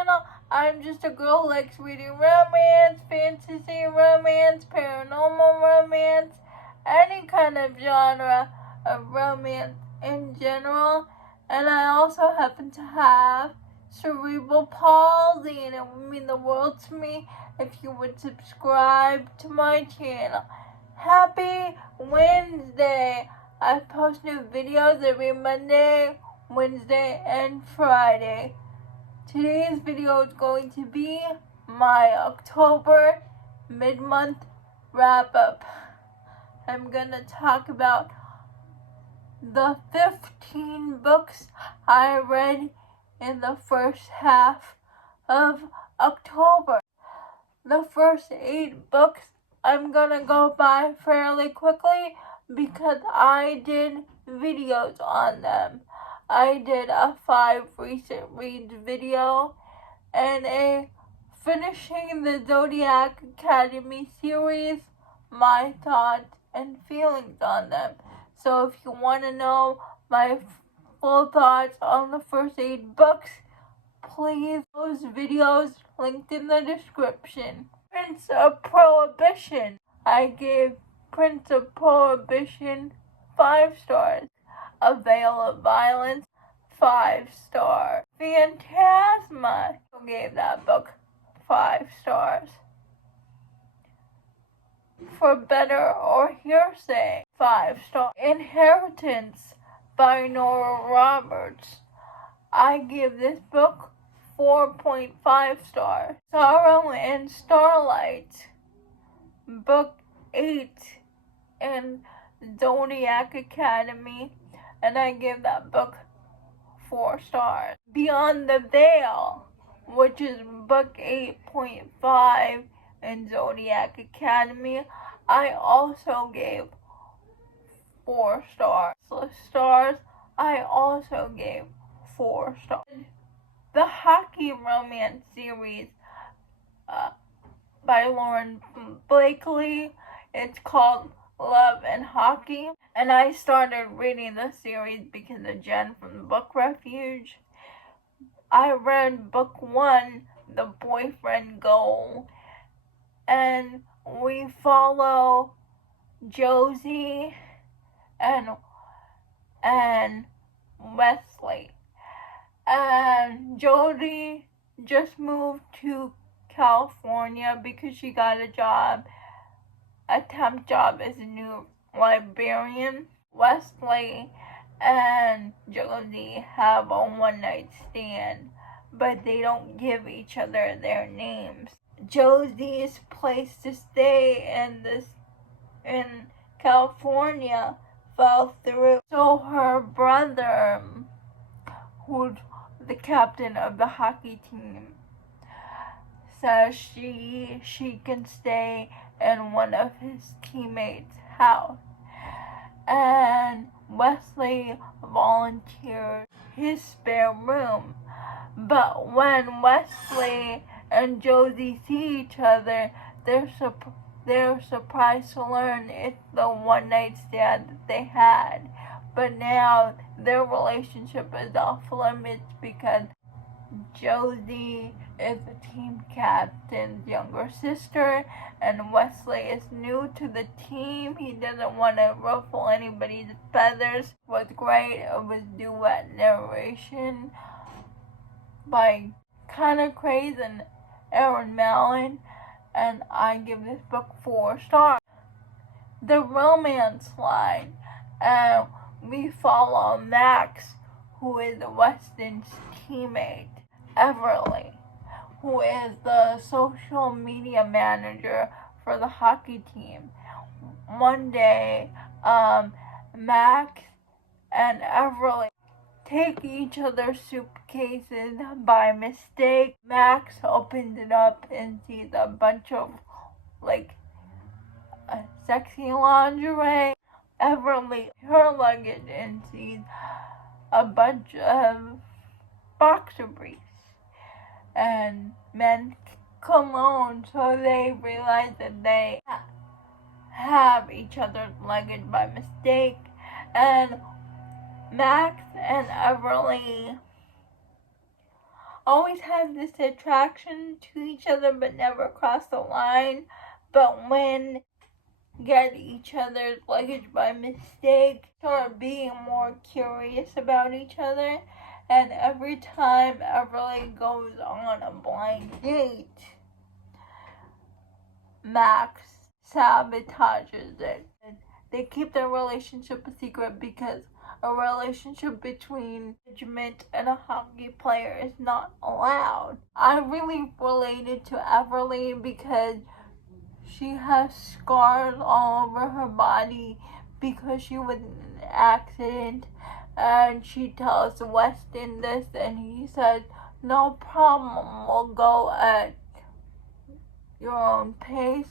channel. I'm just a girl who likes reading romance, fantasy romance, paranormal romance, any kind of genre of romance in general. And I also happen to have cerebral palsy, and it would mean the world to me if you would subscribe to my channel. Happy Wednesday! I post new videos every Monday, Wednesday, and Friday. Today's video is going to be my October mid-month wrap-up. I'm gonna talk about the 15 books I read in the first half of October. The first 8 books I'm gonna go by fairly quickly because I did videos on them. I did a 5 recent reads video and a finishing the Zodiac Academy series, my thoughts and feelings on them. So if you want to know my full thoughts on the first 8 books, please those videos linked in the description. Prince of Prohibition. I gave Prince of Prohibition 5 stars. A Veil of Violence, 5 stars. Phantasma. I gave that book 5 stars. For Better or Hearsay, 5 stars. Inheritance by Nora Roberts. I give this book 4.5 stars. Sorrow and Starlight, book 8 in Zodiac Academy, and I give that book 4 stars. Beyond the Veil, which is book 8.5 in Zodiac Academy, I also gave 4 stars. Stars, I also gave 4 stars. The Hockey Romance series by Lauren Blakely. It's called Love and Hockey, and I started reading the series because of Jen from the Book Refuge. I read book 1, The Boyfriend Goal, and we follow Josie and Wesley. And Josie just moved to California because she got a temp job as a new librarian. Wesley and Josie have a one-night stand, but they don't give each other their names. Josie's place to stay in California fell through, so her brother, who's the captain of the hockey team, says she can stay in one of his teammates' house. And Wesley volunteered his spare room. But when Wesley and Josie see each other, they're surprised to learn it's the one-night stand that they had. But now their relationship is off limits because Josie is the team captain's younger sister, and Wesley is new to the team. He doesn't want to ruffle anybody's feathers. What's great was duet narration by Connor Craze and Aaron Mallon, and I give this book 4 stars. The Romance Line. We follow Max, who is Weston's teammate, Everly, who is the social media manager for the hockey team. One day, Max and Everly take each other's suitcases by mistake. Max opens it up and sees a bunch of, sexy lingerie. Everly, her luggage, and sees a bunch of boxer briefs and men's cologne, so they realize that they have each other's luggage by mistake, and Max and Everly always have this attraction to each other but never cross the line. But when get each other's luggage by mistake, start being more curious about each other, and every time Everly goes on a blind date, Max sabotages it. They keep their relationship a secret because a relationship between management and a hockey player is not allowed. I really related to Everly because she has scars all over her body because she was in an accident, and she tells Weston this, and he says, no problem, we'll go at your own pace.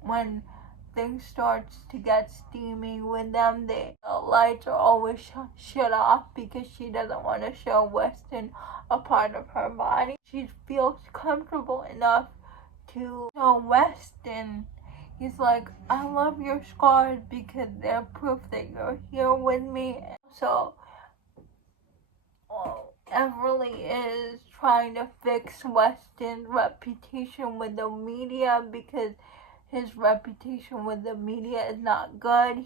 When things starts to get steamy with them, the lights are always shut off because she doesn't want to show Weston a part of her body. She feels comfortable enough to show Weston. He's like, I love your scars because they're proof that you're here with me. So Everly is trying to fix Weston's reputation with the media because his reputation with the media is not good.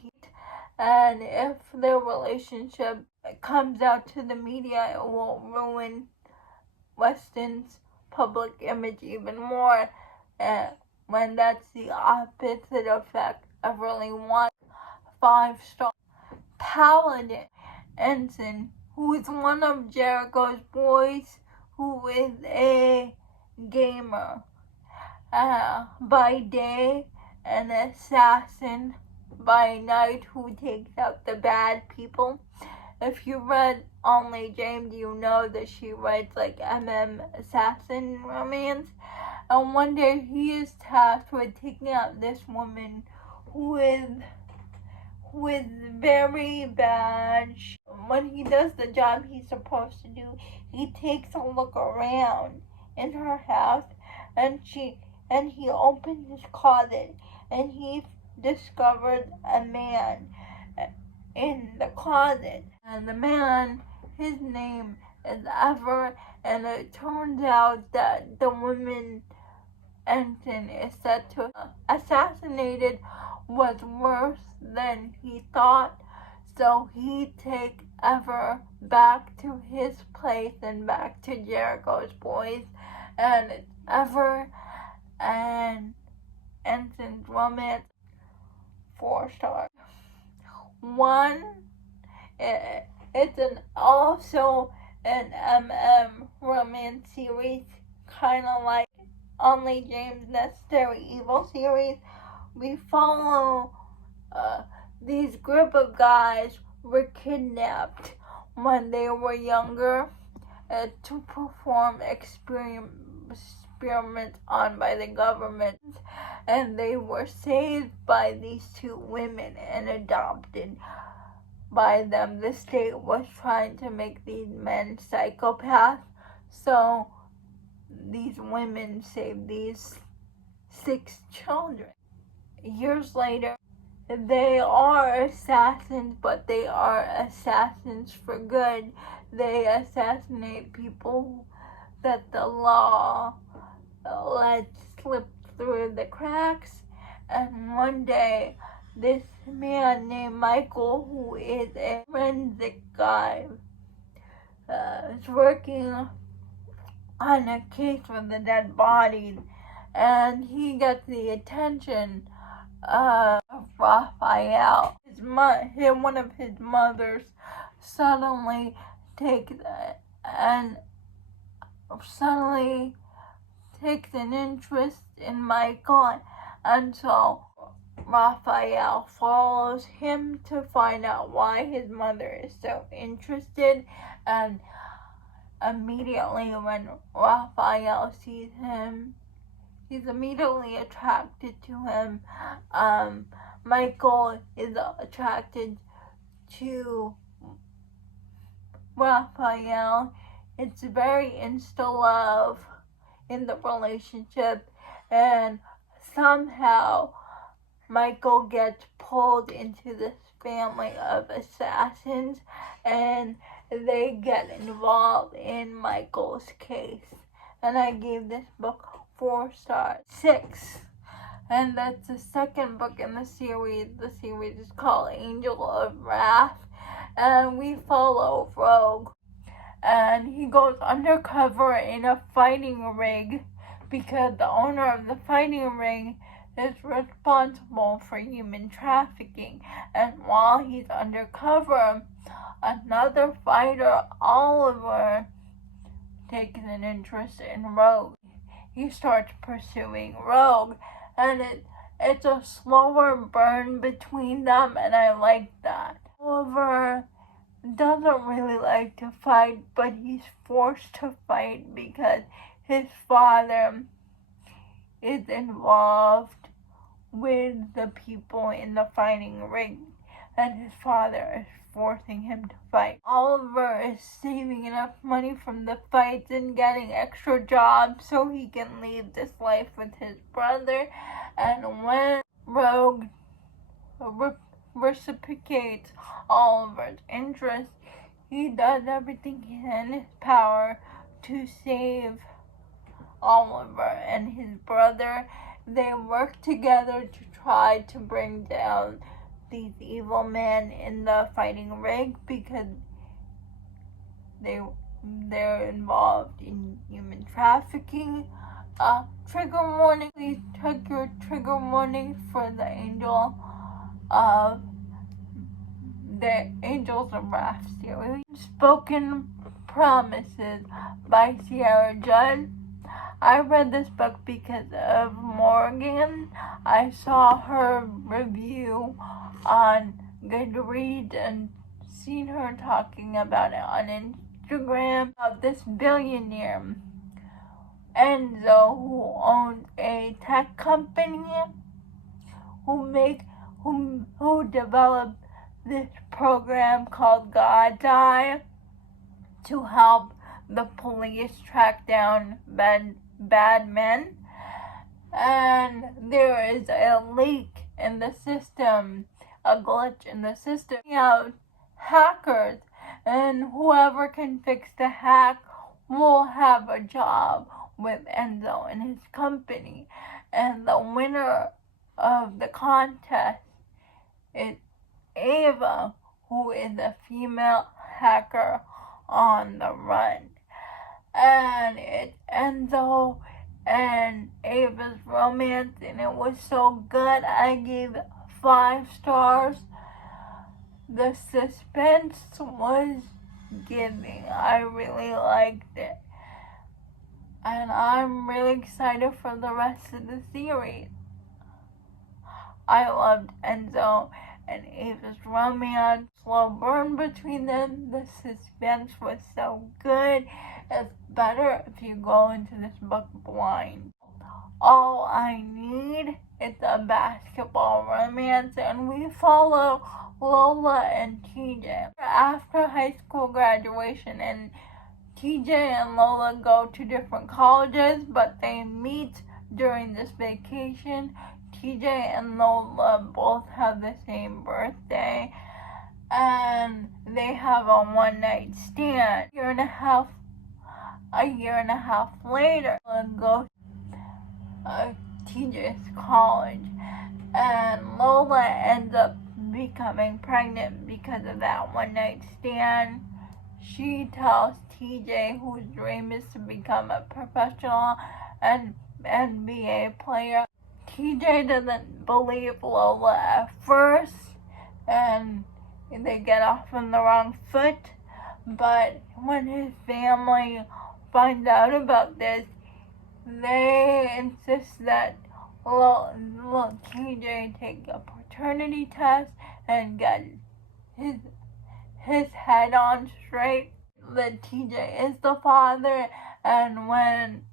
And if their relationship comes out to the media, it will ruin Weston's public image even more. When that's the opposite effect, I really want 5-star Paladin Arsen, who is one of Jericho's boys, who is a gamer. By day, an assassin by night who takes out the bad people. If you read Only James, you know that she writes like assassin romance. And one day he is tasked with taking out this woman who is very bad. When he does the job he's supposed to do, he takes a look around in her house, and he opened his closet, and he discovered a man in the closet. And the man, his name is Ever, and it turns out that the woman Arsen is said to have assassinated was worse than he thought. So he takes Ever back to his place and back to Jericho's boys, and it's Ever and Arsen's romance 4 stars. One, it's also an romance series, kind of like Only James' Necessary Evil series. We follow these group of guys were kidnapped when they were younger to perform experiments on by the government, and they were saved by these 2 women and adopted by them. The state was trying to make these men psychopaths, so these women saved these 6 children. Years later, they are assassins, but they are assassins for good. They assassinate people that the law lets slip through the cracks. And one day, this man named Michael, who is a forensic guy, is working on a case with the dead bodies, and he gets the attention of Rafael. One of his mothers suddenly takes an interest in Michael, and so Rafael follows him to find out why his mother is so interested. And immediately when Rafael sees him, he's immediately attracted to him. Michael is attracted to Rafael. It's very insta love in the relationship, and somehow Michael gets pulled into this family of assassins, and they get involved in Michael's case. And I gave this book 4 stars. 6. And that's the second book in the series. The series is called Angel of Wrath. And we follow Rogue. And he goes undercover in a fighting rig because the owner of the fighting rig is responsible for human trafficking. And while he's undercover, another fighter, Oliver, takes an interest in Rogue. He starts pursuing Rogue, and it's a slower burn between them, and I like that. Oliver doesn't really like to fight, but he's forced to fight because his father is involved with the people in the fighting ring, and his father is forcing him to fight. Oliver is saving enough money from the fights and getting extra jobs so he can leave this life with his brother, and when Rogue reciprocates Oliver's interest, he does everything in his power to save Oliver and his brother. They work together to try to bring down these evil men in the fighting rig because they're involved in human trafficking. Trigger warning. Please check your trigger warning for the Angels of Wrath series. Unspoken Promises by Sierra Judd. I read this book because of Morgan. I saw her review on Goodreads and seen her talking about it on Instagram of this billionaire, Enzo, who owns a tech company, who developed this program called God's Eye to help the police track down bad men. And there is a leak in the system, a glitch in the system. You have hackers, and whoever can fix the hack will have a job with Enzo and his company. And the winner of the contest is Ava, who is a female hacker on the run. And it's Enzo and Ava's romance, and it was so good. I gave it 5 stars. The suspense was giving. I really liked it. And I'm really excited for the rest of the series. I loved Enzo and Ava's romance. Slow burn between them. The suspense was so good. It's better if you go into this book blind. All I Need is a basketball romance, and we follow Lola and TJ after high school graduation, and TJ and Lola go to different colleges, but they meet during this vacation. TJ and Lola both have the same birthday, and they have a one-night stand. A year and a half later, Lola goes to TJ's college, and Lola ends up becoming pregnant because of that one-night stand. She tells TJ, whose dream is to become a professional and NBA player. TJ doesn't believe Lola at first, and they get off on the wrong foot, but when his family finds out about this, they insist that TJ take a paternity test and get his head on straight, that TJ is the father. And when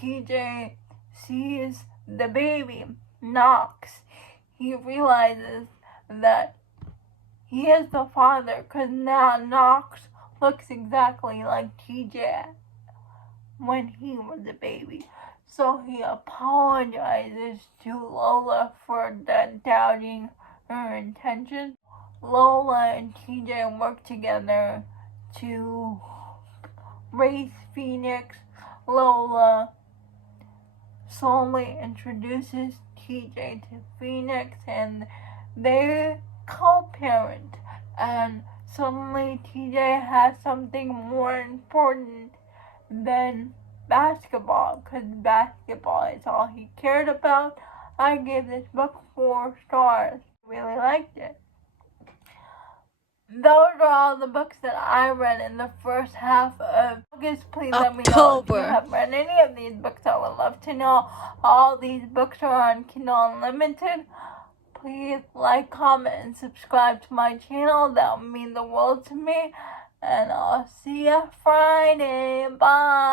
TJ sees the baby, Knox, he realizes that he is the father, because now Knox looks exactly like TJ when he was a baby. So he apologizes to Lola for doubting her intentions. Lola and TJ work together to raise Phoenix. Lola slowly introduces TJ to Phoenix, and they co-parent, and suddenly TJ has something more important than basketball, because basketball is all he cared about. I gave this book 4 stars. Really liked it. Those are all the books that I read in the first half of August. Please let me know if you have read any of these books. I would love to know. All these books are on Kindle Unlimited. Please like, comment, and subscribe to my channel. That would mean the world to me. And I'll see you Friday. Bye.